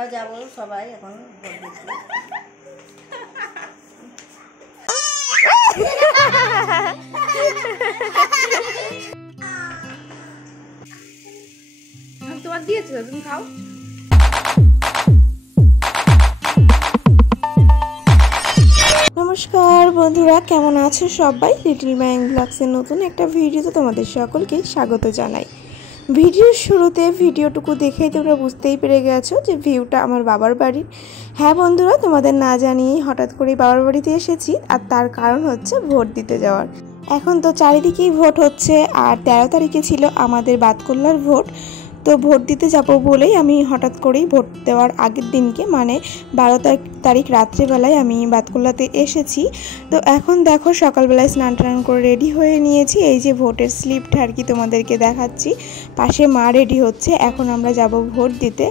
আমরা যাব সবাই এখন ভোট দিতে। তোমার দিয়েছো, তুমি খাও। নমস্কার বন্ধুরা, কেমন আছো সবাই? লিটল ব্যাং ব্লগসের নতুন একটা ভিডিওতে তোমাদের সকলকে স্বাগত জানাই। ভিডিওর শুরুতে ভিডিওটুকু দেখেই তোমরা বুঝতেই পেরে গেছো যে ভিউটা আমার বাবার বাড়ির। হ্যাঁ বন্ধুরা, তোমাদের না জানিয়েই হঠাৎ করেই বাবার বাড়িতে এসেছি, আর তার কারণ হচ্ছে ভোট দিতে যাওয়ার। এখন তো চারিদিকেই ভোট হচ্ছে, আর 13 তারিখে ছিল আমাদের বাতকুল্লার ভোট। তো ভোট দিতে যাব বলেই আমি হঠাৎ করেই ভোট দেওয়ার আগের দিনকে মানে 12 তারিখ রাত্রেবেলায় আমি বাতকুল্লাতে এসেছি। তো এখন দেখো সকালবেলায় স্নান টান করে রেডি হয়ে নিয়েছি। এই যে ভোটের স্লিপটা আর কি তোমাদেরকে দেখাচ্ছি। পাশে মা রেডি হচ্ছে, এখন আমরা যাব ভোট দিতে।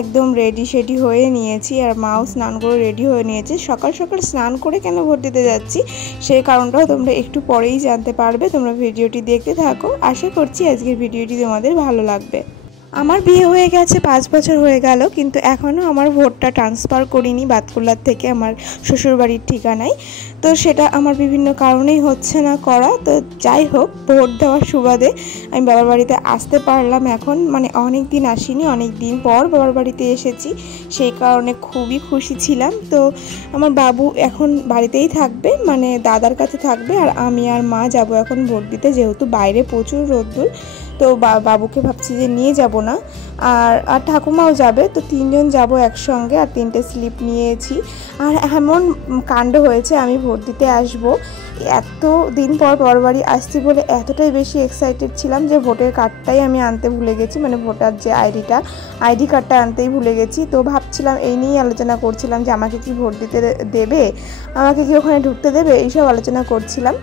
একদম রেডি সেডি হয়ে নিয়েছি, আর মাও স্নান করে রেডি হয়ে নিয়েছে। সকাল সকাল স্নান করে কেন ভোট দিতে যাচ্ছি সেই কারণটাও তোমরা একটু পরেই জানতে পারবে। তোমরা ভিডিওটি দেখতে থাকো, আশা করছি আজকের ভিডিওটি তোমাদের ভালো লাগবে। আমার বিয়ে হয়ে গেছে 5 বছর হয়ে গেল, কিন্তু এখনও আমার ভোটটা ট্রান্সফার করিনি বাতকুল্লার থেকে আমার শ্বশুরবাড়ির ঠিকানায়। তো সেটা আমার বিভিন্ন কারণেই হচ্ছে না করা। তো যাই হোক, ভোট দেওয়ার সুবাদে আমি বাবার বাড়িতে আসতে পারলাম এখন, মানে অনেক দিন আসিনি, অনেক দিন পর বাবার বাড়িতে এসেছি, সেই কারণে খুবই খুশি ছিলাম। তো আমার বাবু এখন বাড়িতেই থাকবে, মানে দাদার কাছে থাকবে, আর আমি আর মা যাব এখন ভোট দিতে, যেহেতু বাইরে প্রচুর রোদ্দুর। তো বাবুকে ভাবছি যে নিয়ে যাব না, আর ঠাকুমাও যাবে। তো 3 জন যাব একসঙ্গে, আর 3টে স্লিপ নিয়েছি। আর এমন কাণ্ড হয়েছে, আমি ভোট দিতে আসব এত দিন পর বাবার বাড়ি আসছি বলে এতটাই বেশি এক্সাইটেড ছিলাম যে ভোটের কার্ডটাই আমি আনতে ভুলে গেছি, মানে ভোটার যে আইডি কার্ডটা আনতেই ভুলে গেছি। তো ভাবছিলাম, এই নিয়েই আলোচনা করছিলাম যে আমাকে কি ভোট দিতে দেবে, আমাকে কি ওখানে ঢুকতে দেবে, এইসব আলোচনা করছিলাম।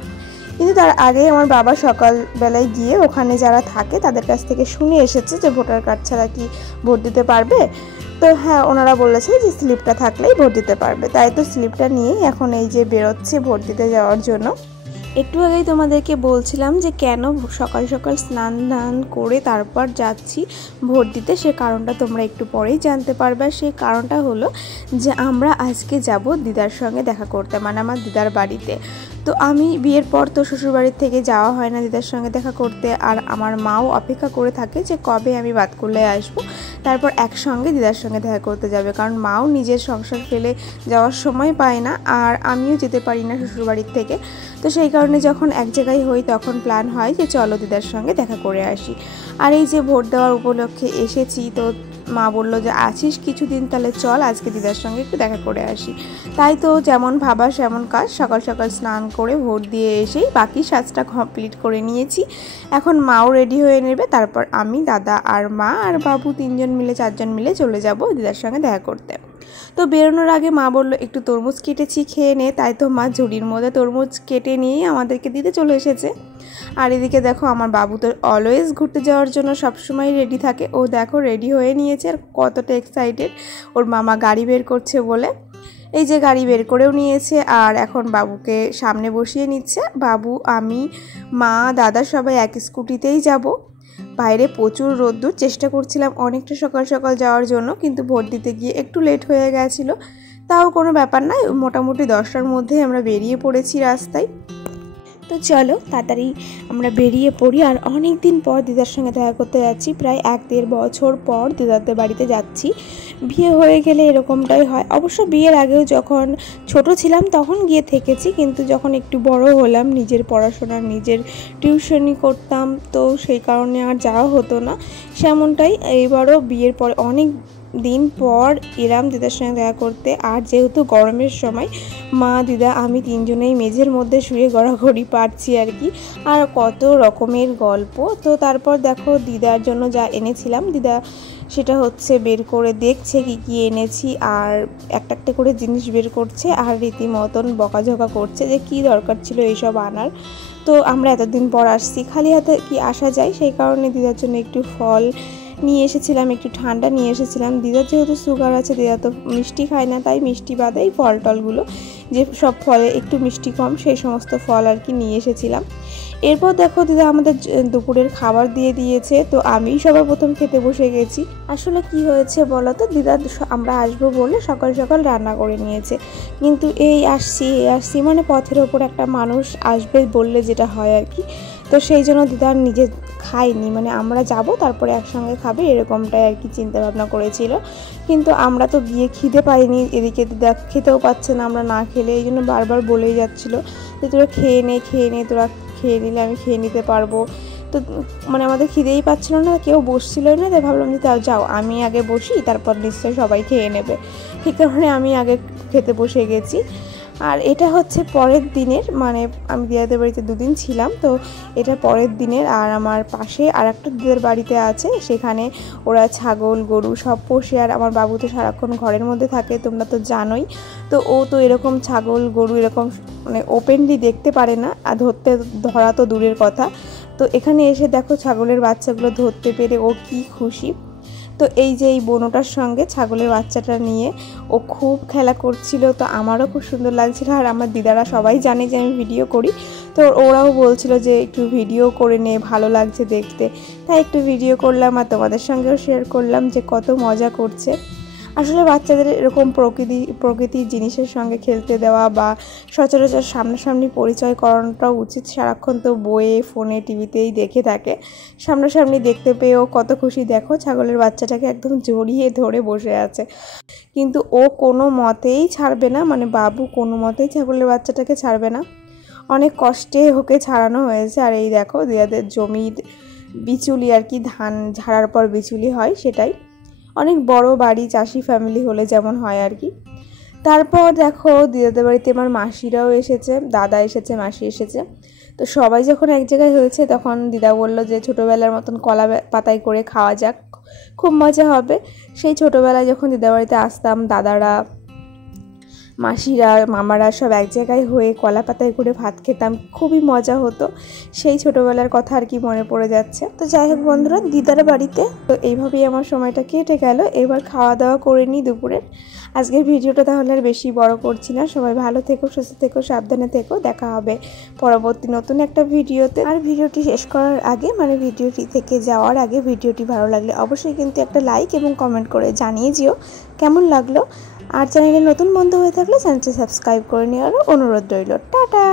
কিন্তু তার আগে আমার বাবা সকালবেলায় গিয়ে ওখানে যারা থাকে তাদের কাছ থেকে শুনে এসেছে যে ভোটার কার্ড ছাড়া কি ভোট দিতে পারবে। তো হ্যাঁ, ওনারা বলেছে যে স্লিপটা থাকলেই ভোট দিতে পারবে। তাই তো স্লিপটা নিয়েই এখন এই যে বেরোচ্ছে ভোট দিতে যাওয়ার জন্য। একটু আগেই তোমাদেরকে বলছিলাম যে কেন সকাল সকাল স্নান করে তারপর যাচ্ছি ভোট দিতে, সে কারণটা তোমরা একটু পরেই জানতে পারবে। সেই কারণটা হলো যে আমরা আজকে যাব দিদার সঙ্গে দেখা করতে, মানে আমার দিদার বাড়িতে। তো আমি বিয়ের পর তো শ্বশুরবাড়ির থেকে যাওয়া হয় না দিদার সঙ্গে দেখা করতে, আর আমার মাও অপেক্ষা করে থাকে যে কবে আমি বাতকুল্লায় আসবো, তারপর একসঙ্গে দিদার সঙ্গে দেখা করতে যাবে। কারণ মাও নিজের সংসার ফেলে যাওয়ার সময় পায় না, আর আমিও যেতে পারি না শ্বশুরবাড়ির থেকে। তো সেই কারণে যখন এক জায়গায় হই তখন প্ল্যান হয় যে চলো দিদার সঙ্গে দেখা করে আসি। আর এই যে ভোট দেওয়ার উপলক্ষে এসেছি, তো মা বললো যে আছিস কিছুদিন, তাহলে চল আজকে দিদার সঙ্গে একটু দেখা করে আসি। তাই তো যেমন ভাবা সেমন কাজ, সকাল সকাল স্নান করে ভোট দিয়ে এসেই বাকি সাজটা কমপ্লিট করে নিয়েছি। এখন মাও রেডি হয়ে নেবে, তারপর আমি, দাদা আর মা আর বাবু 4 জন মিলে চলে যাব দিদার সঙ্গে দেখা করতে। তো বেরোনোর আগে মা বললো একটু তরমুজ কেটেছি, খেয়ে নে। তাই তো মা ঝুড়ির মধ্যে তরমুজ কেটে নিয়েই আমাদেরকে দিতে চলে এসেছে। আর এদিকে দেখো আমার বাবু তো অলওয়েজ ঘুরতে যাওয়ার জন্য সবসময় রেডি থাকে। ও দেখো রেডি হয়ে নিয়েছে, আর কতটা এক্সাইটেড ওর মামা গাড়ি বের করছে বলে। এই যে গাড়ি বের করেও নিয়েছে, আর এখন বাবুকে সামনে বসিয়ে নিচ্ছে। বাবু, আমি, মা, দাদা সবাই এক স্কুটিতেই যাব। বাইরে প্রচুর রোদ্দুর, চেষ্টা করছিলাম অনেকটা সকাল সকাল যাওয়ার জন্য, কিন্তু ভোট দিতে গিয়ে একটু লেট হয়ে গেছিলো। তাও কোনো ব্যাপার না, মোটামুটি 10টার মধ্যেই আমরা বেরিয়ে পড়েছি রাস্তায়। তো চলো তাড়াতাড়ি আমরা বেরিয়ে পড়ি। আর অনেক দিন পর দিদার সঙ্গে দেখা করতে যাচ্ছি, প্রায় 1-1.5 বছর পর দিদাদের বাড়িতে যাচ্ছি। বিয়ে হয়ে গেলে এরকমটাই হয়। অবশ্য বিয়ের আগেও যখন ছোট ছিলাম তখন গিয়ে থেকেছি, কিন্তু যখন একটু বড় হলাম, নিজের পড়াশোনা নিজের টিউশনি করতাম, তো সেই কারণে আর যাওয়া হতো না। সেমনটাই এবারও বিয়ের পরে অনেক দিন পর এলাম দিদার সঙ্গে দেখা করতে। আর যেহেতু গরমের সময়, মা, দিদা, আমি 3 জনেই মেঝের মধ্যে শুয়ে গড়াগড়ি পারছি আর কি, আর কত রকমের গল্প। তো তারপর দেখো দিদার জন্য যা এনেছিলাম, দিদা সেটা হচ্ছে বের করে দেখছে কি কি এনেছি, আর একটা করে জিনিস বের করছে, আর রীতিমতন বকাঝকা করছে যে কি দরকার ছিল এইসব আনার। তো আমরা এতদিন পর আসছি, খালি হাতে কি আসা যায়, সেই কারণে দিদার জন্য একটু ফল নিয়ে এসেছিলাম, একটু ঠান্ডা নিয়ে এসেছিলাম। দিদার যেহেতু সুগার আছে, দিদা তো মিষ্টি খায় না, তাই মিষ্টি বাদে এই ফল টলগুলো যে সব ফলে একটু মিষ্টি কম সেই সমস্ত ফল আর কি নিয়ে এসেছিলাম। এরপর দেখো দিদা আমাদের দুপুরের খাবার দিয়ে দিয়েছে, তো আমি সবার প্রথম খেতে বসে গেছি। আসলে কি হয়েছে বলো তো, দিদা আমরা আসবো বলে সকাল সকাল রান্না করে নিয়েছে, কিন্তু এই আসছি মানে পথের ওপর একটা মানুষ আসবে বললে যেটা হয় আর কি, তো সেই জন্য দিদা নিজে খায়নি, মানে আমরা যাব তারপরে একসঙ্গে খাবে এরকমটাই আর কি চিন্তা ভাবনা করেছিল। কিন্তু আমরা তো গিয়ে খিদে পাইনি, এদিকে দিদা খেতেও পাচ্ছে না আমরা না খেলে, এই জন্য বারবার বলেই যাচ্ছিলো যে তোরা খেয়ে নে, তোরা খেয়ে নিলে আমি খেয়ে নিতে পারবো। তো মানে আমাদের খিদেই পাচ্ছিল না, কেউ বসছিলই না, তাই ভাবলাম যে তাও যাও আমি আগে বসি, তারপর নিশ্চয়ই সবাই খেয়ে নেবে। ঠিক কারণে আমি আগে খেতে বসে গেছি। আর এটা হচ্ছে পরের দিনের, মানে আমি দিদাদের বাড়িতে 2 দিন ছিলাম, তো এটা পরের দিনের। আর আমার পাশে আর একটা দিদার বাড়িতে আছে, সেখানে ওরা ছাগল গরু সব পোষে, আর আমার বাবু তো সারাক্ষণ ঘরের মধ্যে থাকে, তোমরা তো জানোই। তো ও তো এরকম ছাগল গরু এরকম মানে ওপেনলি দেখতে পারে না, আর ধরা তো দূরের কথা। তো এখানে এসে দেখো ছাগলের বাচ্চাগুলো ধরতে পেরে ও কি খুশি। তো এই যে এই বোনটার সঙ্গে ছাগলের বাচ্চাটা নিয়ে ও খুব খেলা করছিল, তো আমারও খুব সুন্দর লাগছিল। আর আমার দিদারা সবাই জানে যে আমি ভিডিও করি, তো ওরাও বলছিল যে একটু ভিডিও করে নে, ভালো লাগছে দেখতে, তাই একটু ভিডিও করলাম আর তোমাদের সঙ্গেও শেয়ার করলাম যে কত মজা করছে। আসলে বাচ্চাদের এরকম প্রকৃতির জিনিসের সঙ্গে খেলতে দেওয়া বা সচরাচর সামনাসামনি পরিচয় করানোটাও উচিত। সারাক্ষণ তো বইয়ে ফোনে টিভিতেই দেখে থাকে, সামনাসামনি দেখতে পেয়েও কত খুশি। দেখো ছাগলের বাচ্চাটাকে একদম জড়িয়ে ধরে বসে আছে, কিন্তু ও কোনো মতেই ছাড়বে না, মানে বাবু কোনো মতেই ছাগলের বাচ্চাটাকে ছাড়বে না। অনেক কষ্টে ওকে ছাড়ানো হয়েছে। আর এই দেখো দিদাদের জমির বিচুলি আর কি, ধান ঝাড়ার পর বিচুলি হয় সেটাই, অনেক বড় বাড়ি, চাষি ফ্যামিলি হলে যেমন হয় আর কি। তারপর দেখো দিদাদের বাড়িতে আমার মাসিরাও এসেছে, দাদা এসেছে, মাসি এসেছে। তো সবাই যখন এক জায়গায় হয়েছে তখন দিদা বলল যে ছোটোবেলার মতন কলা পাতায় করে খাওয়া যাক, খুব মজা হবে। সেই ছোটোবেলায় যখন দিদার বাড়িতে আসতাম, দাদারা মাসিরা মামারা সব এক জায়গায় হয়ে কলা পাতায় করে ভাত খেতাম, খুবই মজা হতো। সেই ছোটোবেলার কথা আর কি মনে পড়ে যাচ্ছে। তো যাই হোক বন্ধুরা, দিদার বাড়িতে তো এইভাবেই আমার সময়টা কেটে গেল। এবার খাওয়া দাওয়া করে নিই দুপুরের। আজকের ভিডিওটা তাহলে আর বেশি বড় করছি না। সবাই ভালো থেকো, সুস্থ থেকো, সাবধানে থেকো। দেখা হবে পরবর্তী নতুন একটা ভিডিওতে। আর ভিডিওটি শেষ করার আগে, মানে ভিডিওটি থেকে যাওয়ার আগে, ভিডিওটি ভালো লাগলে অবশ্যই কিন্তু একটা লাইক এবং কমেন্ট করে জানিয়ে যেও কেমন লাগলো। আর চ্যানেলে নতুন বন্ধু হয়ে থাকলে চ্যানেলটি সাবস্ক্রাইব করে নেওয়ারও অনুরোধ রইল। টাটা।